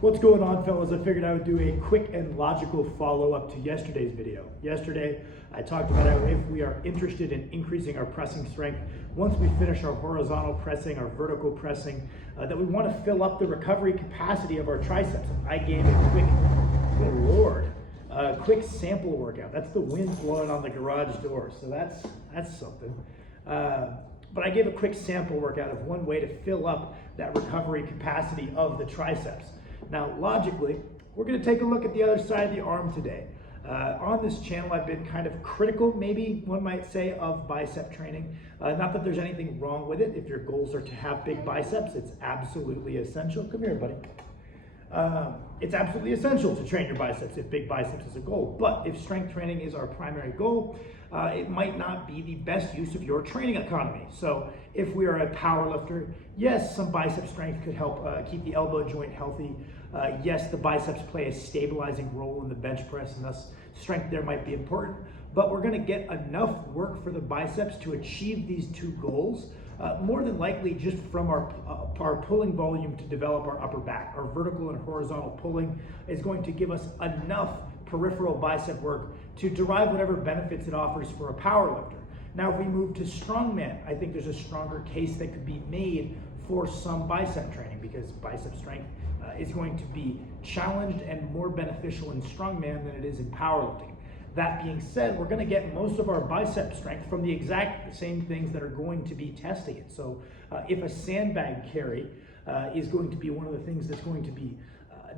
What's going on, fellas? I figured I would do a quick and logical follow-up to yesterday's video. Yesterday, I talked about how if we are interested in increasing our pressing strength, once we finish our horizontal pressing, our vertical pressing, that we want to fill up the recovery capacity of our triceps. I gave a quick, good Lord, quick sample workout. That's the wind blowing on the garage door, so that's something. But I gave a quick sample workout of one way to fill up that recovery capacity of the triceps. Now, logically, we're going to take a look at the other side of the arm today. On this channel, I've been kind of critical, maybe one might say, of bicep training. Not that there's anything wrong with it. If your goals are to have big biceps, it's absolutely essential. Come here, buddy. It's absolutely essential to train your biceps if big biceps is a goal. But if strength training is our primary goal, it might not be the best use of your training economy. So if we are a power lifter, yes, some bicep strength could help keep the elbow joint healthy. Yes, the biceps play a stabilizing role in the bench press, and thus strength there might be important. But we're going to get enough work for the biceps to achieve these two goals, more than likely just from our pulling volume to develop our upper back. Our vertical and horizontal pulling is going to give us enough peripheral bicep work to derive whatever benefits it offers for a power lifter. Now, if we move to strongman, I think there's a stronger case that could be made for some bicep training, because bicep strength is going to be challenged and more beneficial in strongman than it is in powerlifting. That being said, we're going to get most of our bicep strength from the exact same things that are going to be testing it. So if a sandbag carry is going to be one of the things that's going to be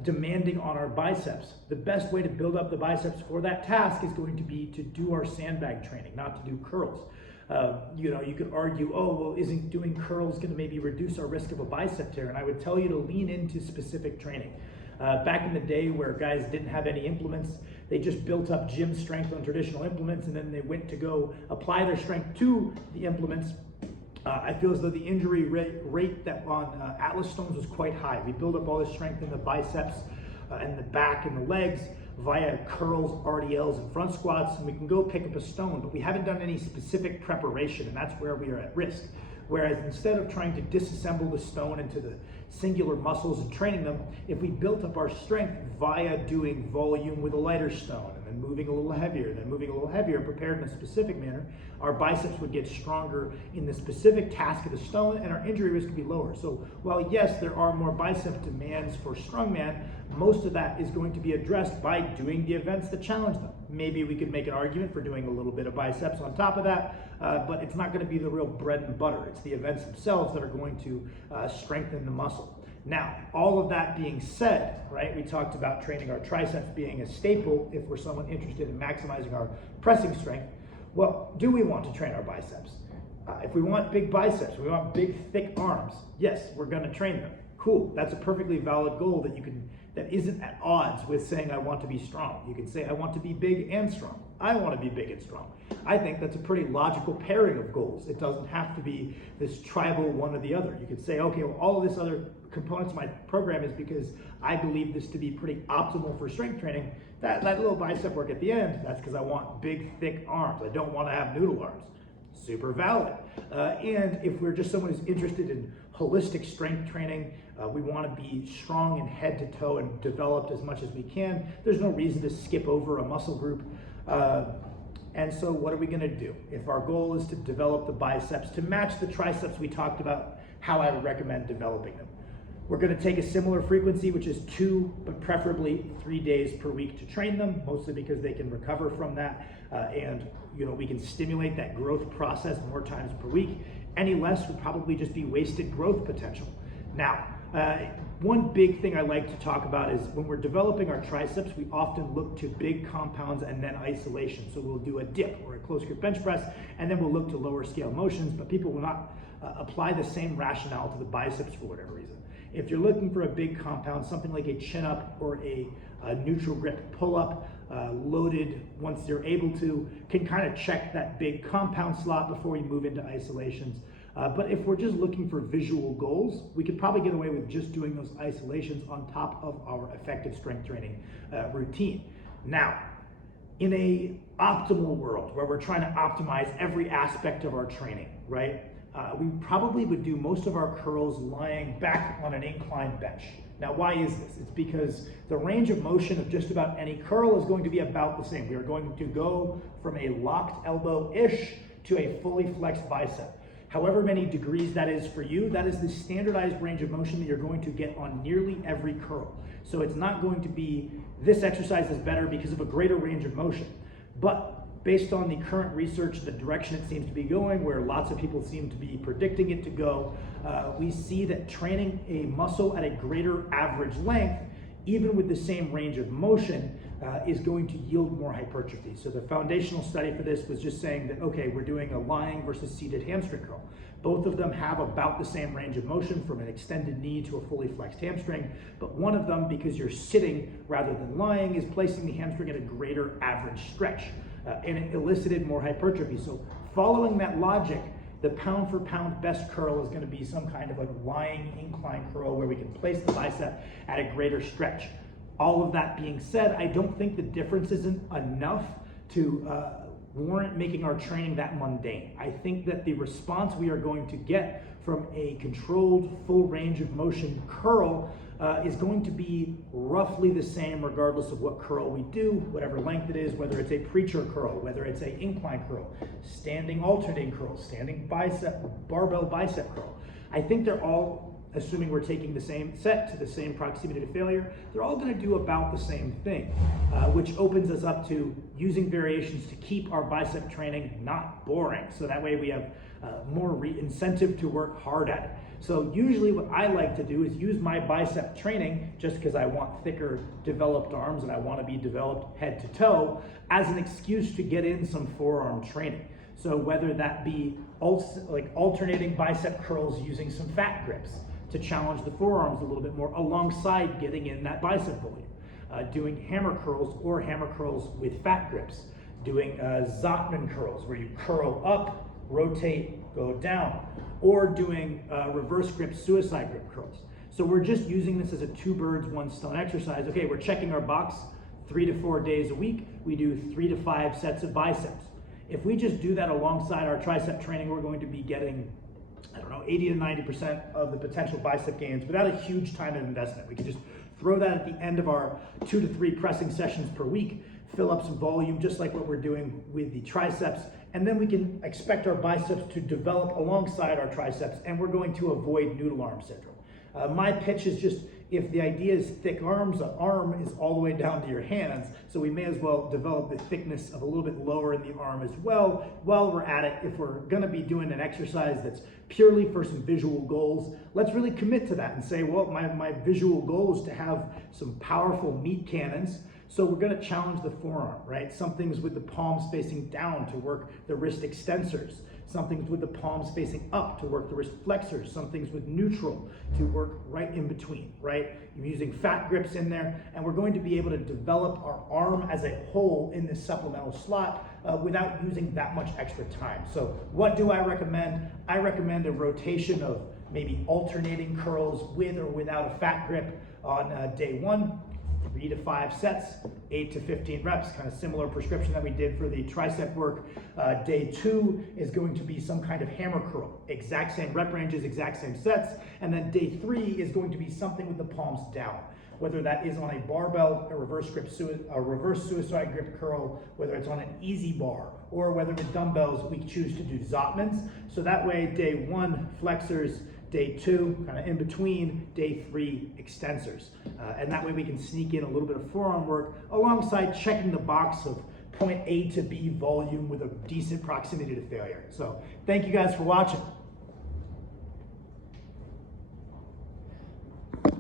demanding on our biceps, the best way to build up the biceps for that task is going to be to do our sandbag training, not to do curls. You could argue, oh, well, isn't doing curls going to maybe reduce our risk of a bicep tear? And I would tell you to lean into specific training. Back in the day where guys didn't have any implements, they just built up gym strength on traditional implements, and then they went to go apply their strength to the implements. I feel as though the injury rate that on Atlas stones was quite high. We build up all this strength in the biceps and the back and the legs via curls, RDLs, and front squats, and we can go pick up a stone, but we haven't done any specific preparation, and that's where we are at risk. Whereas instead of trying to disassemble the stone into the singular muscles and training them, if we built up our strength via doing volume with a lighter stone, and then moving a little heavier, then moving a little heavier, prepared in a specific manner, our biceps would get stronger in the specific task of the stone, and our injury risk would be lower. So while yes, there are more bicep demands for strongman, most of that is going to be addressed by doing the events that challenge them. Maybe we could make an argument for doing a little bit of biceps on top of that, but it's not going to be the real bread and butter. It's the events themselves that are going to strengthen the muscle. Now, all of that being said, right, we talked about training our triceps being a staple if we're someone interested in maximizing our pressing strength. Well, do we want to train our biceps? If we want big biceps, we want big, thick arms, yes, we're going to train them. Cool, that's a perfectly valid goal that isn't at odds with saying I want to be strong. You can say I want to be big and strong. I want to be big and strong. I think that's a pretty logical pairing of goals. It doesn't have to be this tribal one or the other. You could say, okay, well, all of this other components of my program is because I believe this to be pretty optimal for strength training. That little bicep work at the end, that's because I want big, thick arms. I don't want to have noodle arms. Super valid. And if we're just someone who's interested in holistic strength training, we want to be strong in head to toe and developed as much as we can. There's no reason to skip over a muscle group. And so what are we going to do? If our goal is to develop the biceps to match the triceps, we talked about how I would recommend developing them. We're going to take a similar frequency, which is 2, but preferably 3 days per week to train them, mostly because they can recover from that. And we can stimulate that growth process more times per week. Any less would probably just be wasted growth potential. Now, one big thing I like to talk about is when we're developing our triceps, we often look to big compounds and then isolation. So we'll do a dip or a close grip bench press, and then we'll look to lower scale motions, but people will not apply the same rationale to the biceps for whatever reason. If you're looking for a big compound, something like a chin up or a neutral grip pull up, loaded once you're able to, can kind of check that big compound slot before you move into isolations. But if we're just looking for visual goals, we could probably get away with just doing those isolations on top of our effective strength training routine. Now, in a optimal world where we're trying to optimize every aspect of our training, right? We probably would do most of our curls lying back on an inclined bench. Now, why is this? It's because the range of motion of just about any curl is going to be about the same. We are going to go from a locked elbow-ish to a fully flexed bicep. However many degrees that is for you, that is the standardized range of motion that you're going to get on nearly every curl. So it's not going to be, this exercise is better because of a greater range of motion. But based on the current research, the direction it seems to be going, where lots of people seem to be predicting it to go, we see that training a muscle at a greater average length, even with the same range of motion, is going to yield more hypertrophy. So the foundational study for this was just saying that, okay, we're doing a lying versus seated hamstring curl. Both of them have about the same range of motion, from an extended knee to a fully flexed hamstring, but one of them, because you're sitting rather than lying, is placing the hamstring at a greater average stretch, and it elicited more hypertrophy. So following that logic, the pound for pound best curl is going to be some kind of like lying incline curl where we can place the bicep at a greater stretch. All of that being said, I don't think the difference isn't enough to warrant making our training that mundane. I think that the response we are going to get from a controlled full range of motion curl is going to be roughly the same regardless of what curl we do, whatever length it is, whether it's a preacher curl, whether it's an incline curl, standing alternating curl, standing barbell bicep curl. I think they're all, assuming we're taking the same set to the same proximity to failure, they're all going to do about the same thing, which opens us up to using variations to keep our bicep training not boring. So that way we have more incentive to work hard at it. So usually what I like to do is use my bicep training, just because I want thicker developed arms and I want to be developed head to toe, as an excuse to get in some forearm training. So whether that be alternating bicep curls using some fat grips to challenge the forearms a little bit more alongside getting in that bicep volume, doing hammer curls or hammer curls with fat grips, doing Zotman curls where you curl up, rotate, go down, or doing reverse grip suicide grip curls. So we're just using this as a two birds, one stone exercise. Okay, we're checking our box 3 to 4 days a week. We do 3 to 5 sets of biceps. If we just do that alongside our tricep training, we're going to be getting, I don't know, 80 to 90% of the potential bicep gains without a huge time and investment. We can just throw that at the end of our 2 to 3 pressing sessions per week, fill up some volume, just like what we're doing with the triceps, and then we can expect our biceps to develop alongside our triceps, and we're going to avoid noodle arm syndrome. My pitch is just, if the idea is thick arms, an arm is all the way down to your hands, so we may as well develop the thickness of a little bit lower in the arm as well while we're at it. If we're gonna be doing an exercise that's purely for some visual goals, let's really commit to that and say, well, my visual goal is to have some powerful meat cannons, so we're gonna challenge the forearm, right? Some things with the palms facing down to work the wrist extensors. Some things with the palms facing up to work the wrist flexors, some things with neutral to work right in between, right? You're using fat grips in there, and we're going to be able to develop our arm as a whole in this supplemental slot without using that much extra time. So what do I recommend? I recommend a rotation of maybe alternating curls with or without a fat grip on day 1. 3 to 5 sets, 8 to 15 reps, kind of similar prescription that we did for the tricep work. Day 2 is going to be some kind of hammer curl, exact same rep ranges, exact same sets. And then day 3 is going to be something with the palms down, whether that is on a barbell, a reverse suicide grip curl, whether it's on an easy bar, or whether with dumbbells we choose to do Zotmans. So that way, day 1 flexors, day 2 kind of in between, day 3 extensors. And that way we can sneak in a little bit of forearm work alongside checking the box of point A to B volume with a decent proximity to failure. So thank you guys for watching.